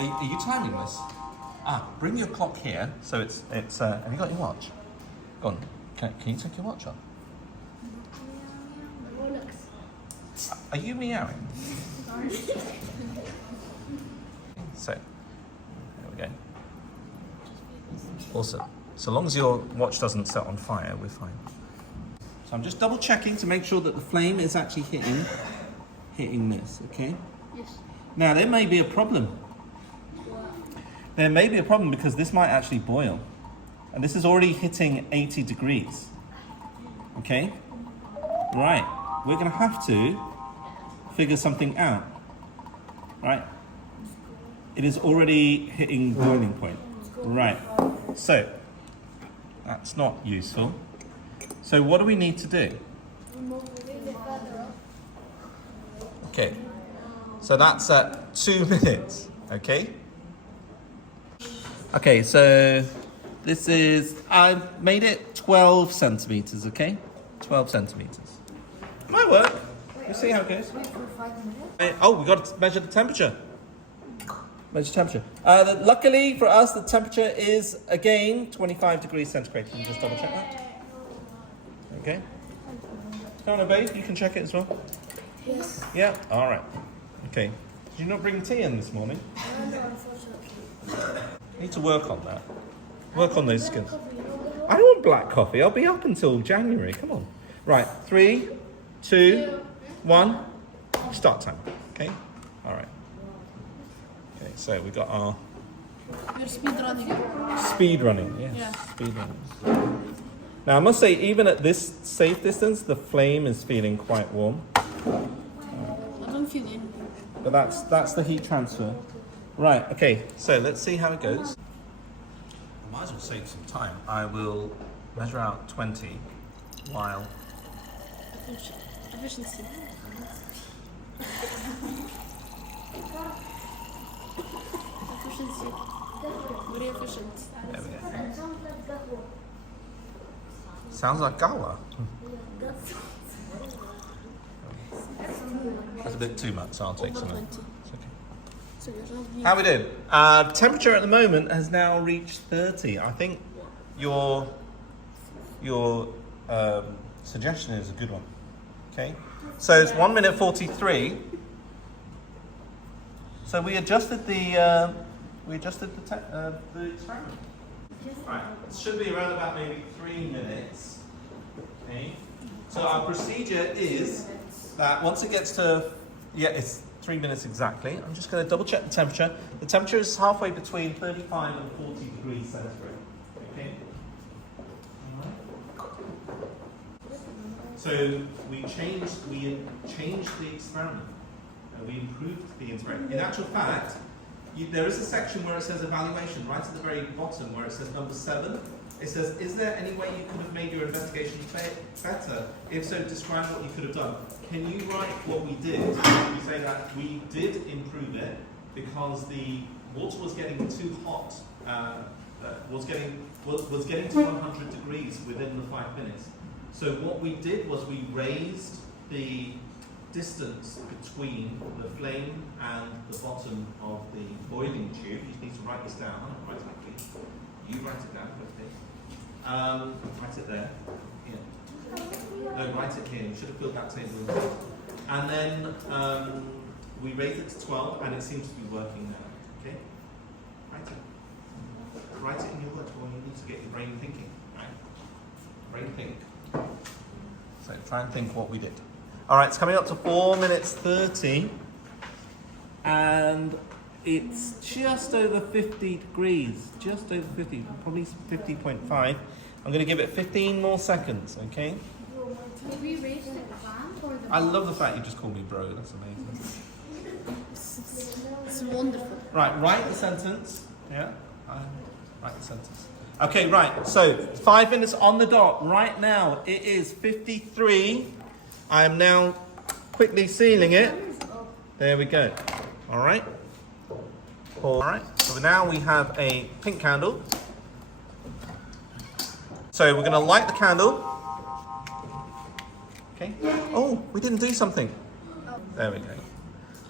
Are you timing this? Bring your clock here. So it's. Have you got your watch? Go on. Can you take your watch off? Are you meowing? So, there we go. Awesome. So long as your watch doesn't set on fire, we're fine. So I'm just double checking to make sure that the flame is actually hitting this, okay? Yes. Now there may be a problem. There may be a problem because this might actually boil. And this is already hitting 80 degrees. Okay? Right. We're gonna have to figure something out. Right? It is already hitting boiling point. Right. So, that's not useful. So what do we need to do? Okay. So that's at 2 minutes. Okay? Okay, so this is, I've made it 12 centimeters, okay? 12 centimeters. Might work. We'll see how it goes. Wait for 5 minutes. Oh, we got to measure the temperature. Measure temperature. Luckily for us, the temperature is again 25 degrees centigrade. Can you just double check that? Okay. Come on, babe. You can check it as well. Yes. Yeah. All right. Okay. Did you not bring tea in this morning? No, unfortunately. Need to work on that. Work on those skills. I don't want black coffee. I'll be up until January. Come on. Right. 3, 2, 1. Start time. Okay. All right. Okay. So we got our You're speed running. speed running. Yes. Yeah. Speed running. Now I must say, even at this safe distance, the flame is feeling quite warm. I don't feel anything. But that's the heat transfer. Right, okay, so let's see how it goes. I might as well save some time. I will measure out 20 while... Efficiency. Efficiency. Very efficient. There we go. Sounds like gawa. That's a bit too much, so I'll take some of it. It's okay. So you're not How we doing? Temperature at the moment has now reached 30. I think your suggestion is a good one. Okay, so it's 1 minute 43. So we adjusted the experiment. Right, it should be around about maybe 3 minutes. Okay, so our procedure is that once it gets to, it's 3 minutes exactly. I'm just going to double check the temperature. The temperature is halfway between 35 and 40 degrees centigrade. Okay. All right. So we changed the experiment. We improved the experiment. In actual fact, there is a section where it says evaluation, right at the very bottom where it says number 7. It says, is there any way you could have made your investigation better? If so, describe what you could have done. Can you write what we did? You say that we did improve it because the water was getting too hot, was getting to 100 degrees within the 5 minutes. So what we did was we raised the distance between the flame and the bottom of the boiling tube. You need to write this down. Write it, please. You write it down, please. Write it there. Here. No, write it here. You should have filled that table in. And then we raised it to 12, and it seems to be working now. Okay? Write it. Write it in your words, or you need to get your brain thinking. Right? Brain think. So try and think what we did. All right, it's coming up to 4 minutes 30, and it's just over 50 degrees, just over 50, probably 50.5. I'm going to give it 15 more seconds, okay? Did we raise the plant or the... I love the fact you just call me bro, that's amazing. It's wonderful. Right, write the sentence. Yeah, write the sentence. Okay, right, so 5 minutes on the dot. Right now, it is 53. I am now quickly sealing it. There we go. All right. All right, so now we have a pink candle. So we're going to light the candle. Okay. Oh, we didn't do something. There we go.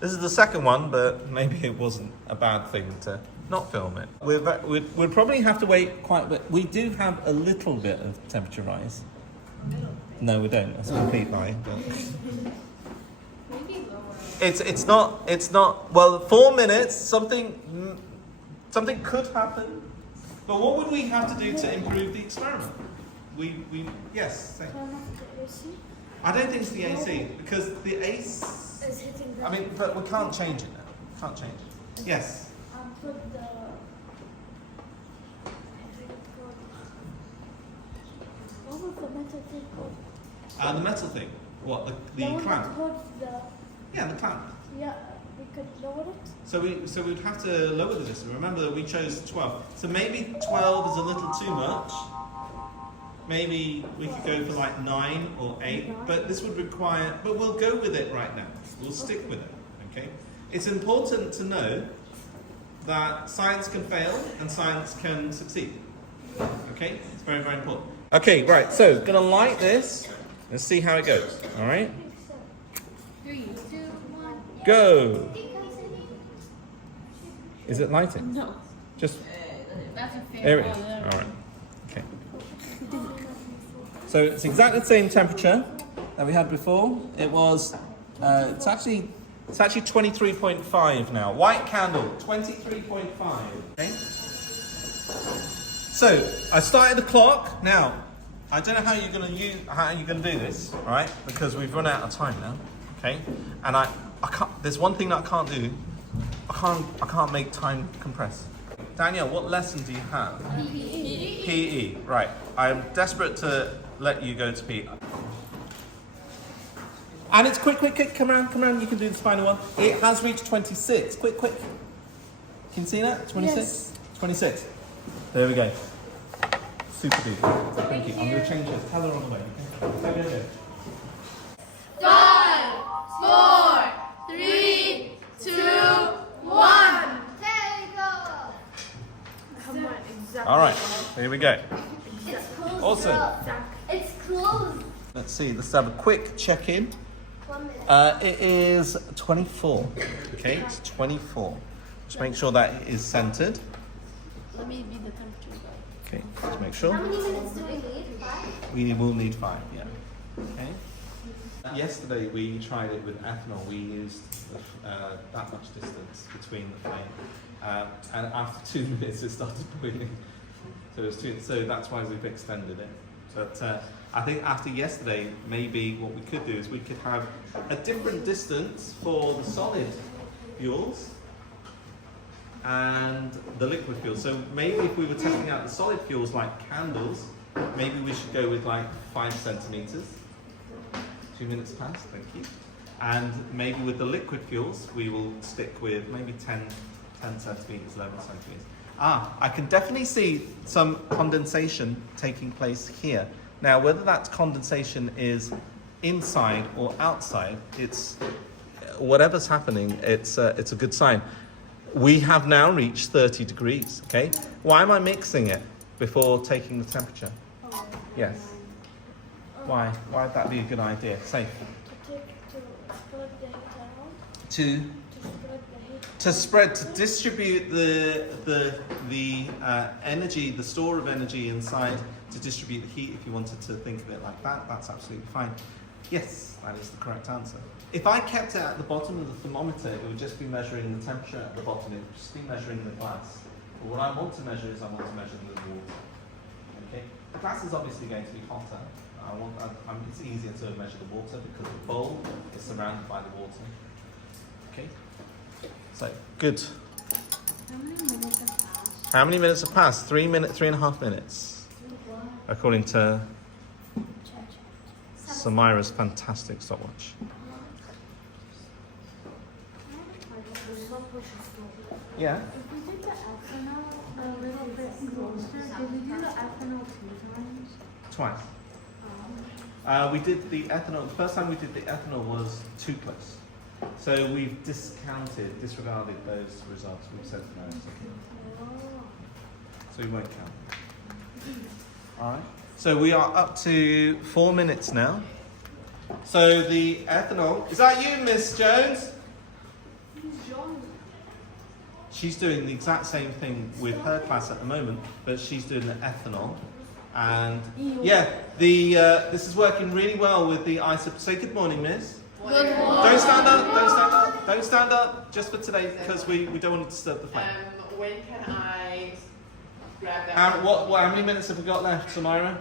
This is the second one, but maybe it wasn't a bad thing to not film it. We'd probably have to wait quite a bit. We do have a little bit of temperature rise. No, we don't. That's a complete lie. But Maybe lower. it's not. Well, 4 minutes. Something could happen. But what would we have to do to improve the experiment? Yes. Say. Turn off the AC. I don't think it's the AC because the AC. Is hitting the. I mean, but we can't change it now. Can't change it. Yes. Put the. What was the metal thing called? The metal thing. What the The one that clamp? holds the. Yeah, the clamp. Yeah, we could lower it. So we'd have to lower the distance. Remember that we chose 12. So maybe 12 is a little too much. Maybe we could go for like 9 or 8. But this would require. But we'll go with it right now. We'll stick with it. Okay. It's important to know that science can fail and science can succeed. Okay. It's very, very important. Okay. Right. So gonna light this. Let's see how it goes. All right. 3, 2, 1. Go. Is it lighting? No. Just That's a fair. there it is. All right. Okay. So it's exactly the same temperature that we had before. It was. It's actually 23.5 now. White candle, 23.5. Okay. So I started the clock. Now I don't know how you're gonna do this, right? Because we've run out of time now. Okay. And I can't. There's one thing that I can't do. I can't make time compress. Danielle, what lesson do you have? PE. Right. I'm desperate to let you go to PE. And it's quick. Come around. You can do this final one. It has reached 26. Quick. Can you see that? 26? Yes. 26. There we go. Super duper. Thank you. I'm going to change this. Colour on the way. Okay. Go. 5, 4, 3, 2, 1. Take off. Come on, exactly. All right. Here we go. It's closed. Awesome. up. It's closed. Let's see. Let's have a quick check-in. 1 minute. It is 24. Okay, it's 24. Just make sure that is centered. Let me be the temperature guy. Okay, just make How sure. many minutes do we need? 5? We will need 5, yeah. Okay. Yesterday we tried it with ethanol. We used that much distance between the flame. And after 2 minutes it started boiling. So that's why we've extended it. But I think after yesterday, maybe what we could do is we could have a different distance for the solid fuels and the liquid fuels. So maybe if we were testing out the solid fuels like candles, maybe we should go with like 5 centimeters. 2 minutes past, thank you. And maybe with the liquid fuels, we will stick with maybe 10 centimeters, 11 centimeters. I can definitely see some condensation taking place here. Now, whether that condensation is inside or outside, it's whatever's happening. It's a good sign. We have now reached 30 degrees. Okay. Why am I mixing it before taking the temperature? Yes. Why? Why would that be a good idea? Say. To spread the heat around. To spread, to distribute the energy, the store of energy inside, to distribute the heat. If you wanted to think of it like that, that's absolutely fine. Yes, that is the correct answer. If I kept it at the bottom of the thermometer, it would just be measuring the temperature at the bottom. It would just be measuring the glass. But what I want to measure is the water. Okay, the glass is obviously going to be hotter. It's easier to measure the water because the bowl is surrounded by the water. Okay. So, good. How many minutes have passed? 3 minutes, 3.5 minutes. According to Samira's fantastic stopwatch. Yeah. If we did the ethanol a little bit closer, did we do the ethanol 2 times? Twice. We did the ethanol, the first time we did the ethanol was too close. So we've disregarded those results. We've said no. So we won't count. Alright. So we are up to 4 minutes now. So the ethanol, is that you, Miss Jones? she's doing the exact same thing with her class at the moment, but she's doing the ethanol. And yeah, this is working really well with the ISA. Say good morning, Miss. Good morning. Don't stand up, don't stand up, don't stand up, just for today, because we don't want to disturb the flame. When can I grab that? How many minutes have we got left, Samira?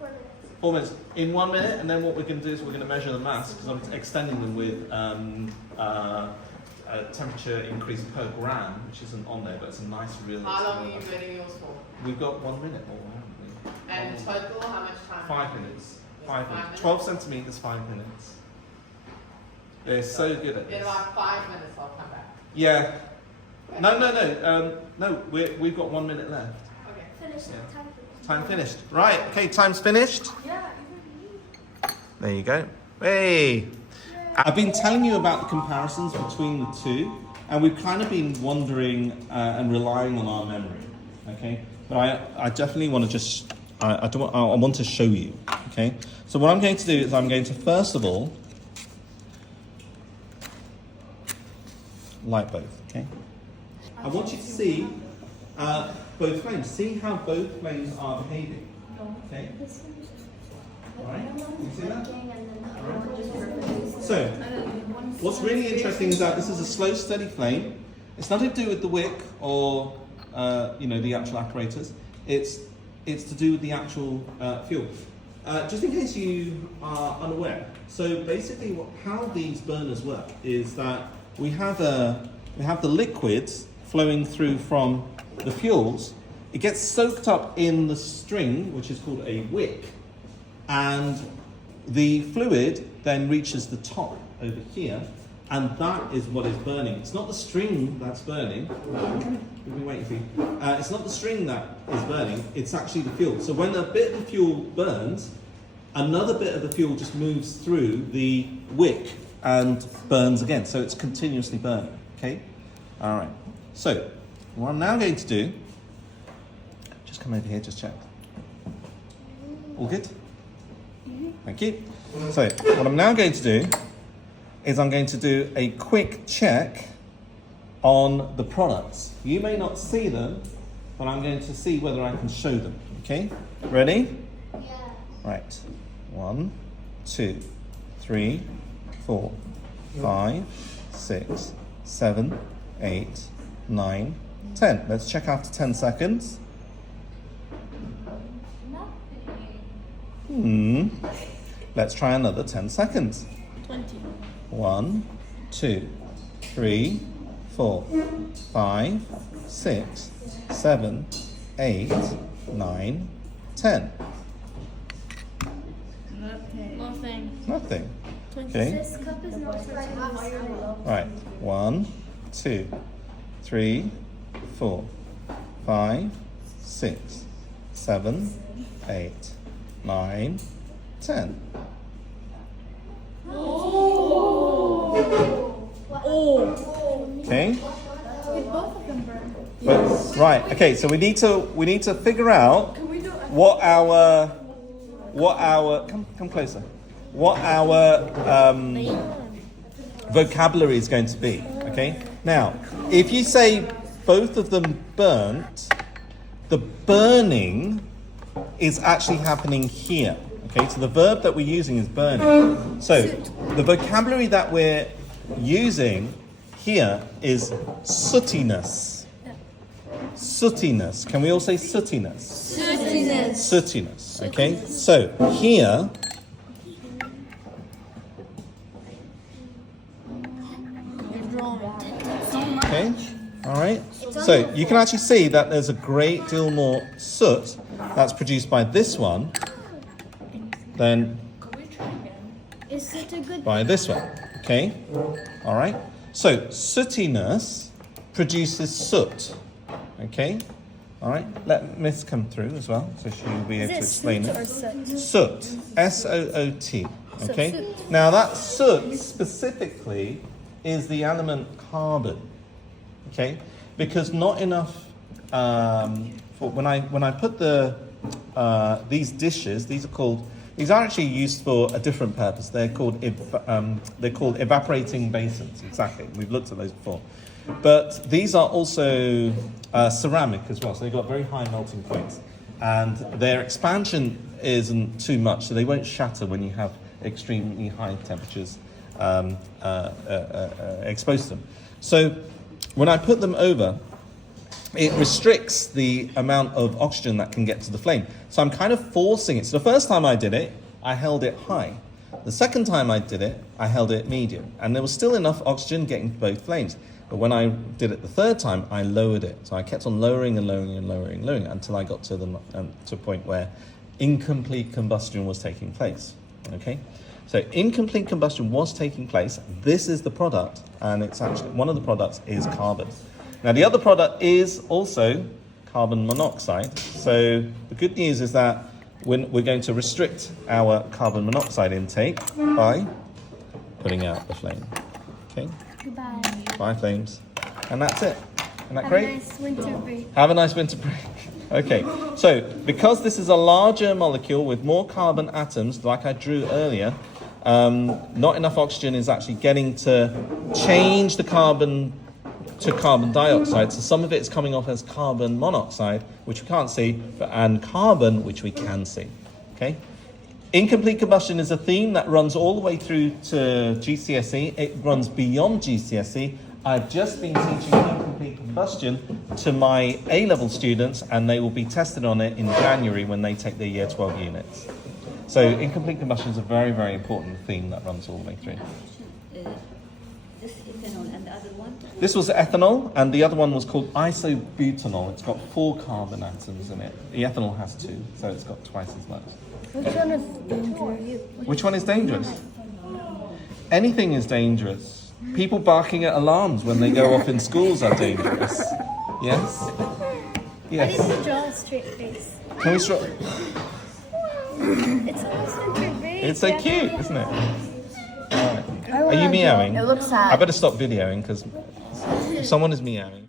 4 minutes. 4 minutes. In 1 minute, and then what we're going to do is we're going to measure the mass, because I'm extending them with temperature increase per gram, which isn't on there, but it's a nice real. How long are you getting yours for? We've got 1 minute more, haven't we? And in total, how much time? 5 minutes. 5 minutes. minutes? 12 centimeters, 5 minutes. They're so good at In this. about 5 minutes, I'll come back. Yeah. No. We've got 1 minute left. Okay. Finish. Yeah. Time Time finished. finished. Right. Okay. Time's finished. Yeah, There you go. Hey. I've been telling you about the comparisons between the two, and we've kind of been wondering and relying on our memory. Okay. But I definitely want to just I want to show you. Okay. So what I'm going to do is I'm going to first of all light both. Okay. I want you to see both flames. See how both flames are behaving. Okay. Alright. You see that? So, what's really interesting is that this is a slow, steady flame. It's nothing to do with the wick or the actual apparatus. It's to do with the actual fuel. Just in case you are unaware, so basically, how these burners work is that we have the liquids flowing through from the fuels. It gets soaked up in the string, which is called a wick, and the fluid then reaches the top over here, and that is what is burning. It's not the string that's burning. We've been waiting for you. It's not the string that is burning, it's actually the fuel. So when a bit of the fuel burns, another bit of the fuel just moves through the wick and burns again. So it's continuously burning. Okay? Alright. So, what I'm now going to do, just come over here, just check. All good? Thank you. So, what I'm now going to do is I'm going to do a quick check on the products. You may not see them, but I'm going to see whether I can show them. Okay? Ready? Yeah. Right. 1, 2, 3, 4, 5, 6, 7, 8, 9, 10. Let's check after 10 seconds. Let's try another 10 seconds. 20. 1, 2, 3, 4, 5, 6, 7, 8, 9, 10. Nothing. Nothing. Okay. This cup is not right. Right. 1, 2, 3, 4, 5, 6, 7, 8, 9, 10. Okay. Both of them burn. Right. Okay. So we need to figure out what our come closer. What our vocabulary is going to be. Okay. Now, if you say both of them burnt, the burning is actually happening here. Okay, so the verb that we're using is burning. So the vocabulary that we're using here is sootiness. Sootiness. Can we all say sootiness? Sootiness. Sootiness. Okay, so here okay, all right. So you can actually see that there's a great deal more soot that's produced by this one than Is it a good by this one. Okay, all right. So sootiness produces soot. Okay, all right. Let Miss come through as well, so she'll be able to explain it. Soot, S-O-O-T. Okay. Now that soot specifically is the element carbon. Okay, because not enough. For when I put these dishes, these are actually used for a different purpose. They're called evaporating basins. Exactly, we've looked at those before. But these are also ceramic as well, so they've got very high melting points. And their expansion isn't too much, so they won't shatter when you have extremely high temperatures exposed to them. So when I put them over, it restricts the amount of oxygen that can get to the flame. So I'm kind of forcing it. So the first time I did it, I held it high. The second time I did it, I held it medium. And there was still enough oxygen getting to both flames. But when I did it the third time, I lowered it. So I kept on lowering and lowering and lowering and lowering until I got to a point where incomplete combustion was taking place. Okay? So incomplete combustion was taking place. This is the product, and it's actually, one of the products is carbon. Now the other product is also carbon monoxide. So the good news is that we're going to restrict our carbon monoxide intake by putting out the flame. Okay? Goodbye. Bye, flames. And that's it. Isn't that Have great? a nice winter break. Have a nice winter break. Okay, so because this is a larger molecule with more carbon atoms, like I drew earlier, not enough oxygen is actually getting to change the carbon to carbon dioxide. So some of it's coming off as carbon monoxide, which we can't see, and carbon, which we can see. Okay? Incomplete combustion is a theme that runs all the way through to GCSE. It runs beyond GCSE. I've just been teaching incomplete combustion to my A-level students, and they will be tested on it in January when they take their Year 12 units. So incomplete combustion is a very, very important theme that runs all the way through. This ethanol and the other one? This was ethanol, and the other one was called isobutanol. It's got 4 carbon atoms in it. The ethanol has 2, so it's got twice as much. Which one is dangerous? Which one is dangerous? Anything is dangerous. People barking at alarms when they go off in schools are dangerous. Yes? Yes. Why did you draw a straight face? Can we start? It's also your face. It's so cute, isn't it? Alright. Are you meowing? It looks I sad. better stop videoing because someone is meowing.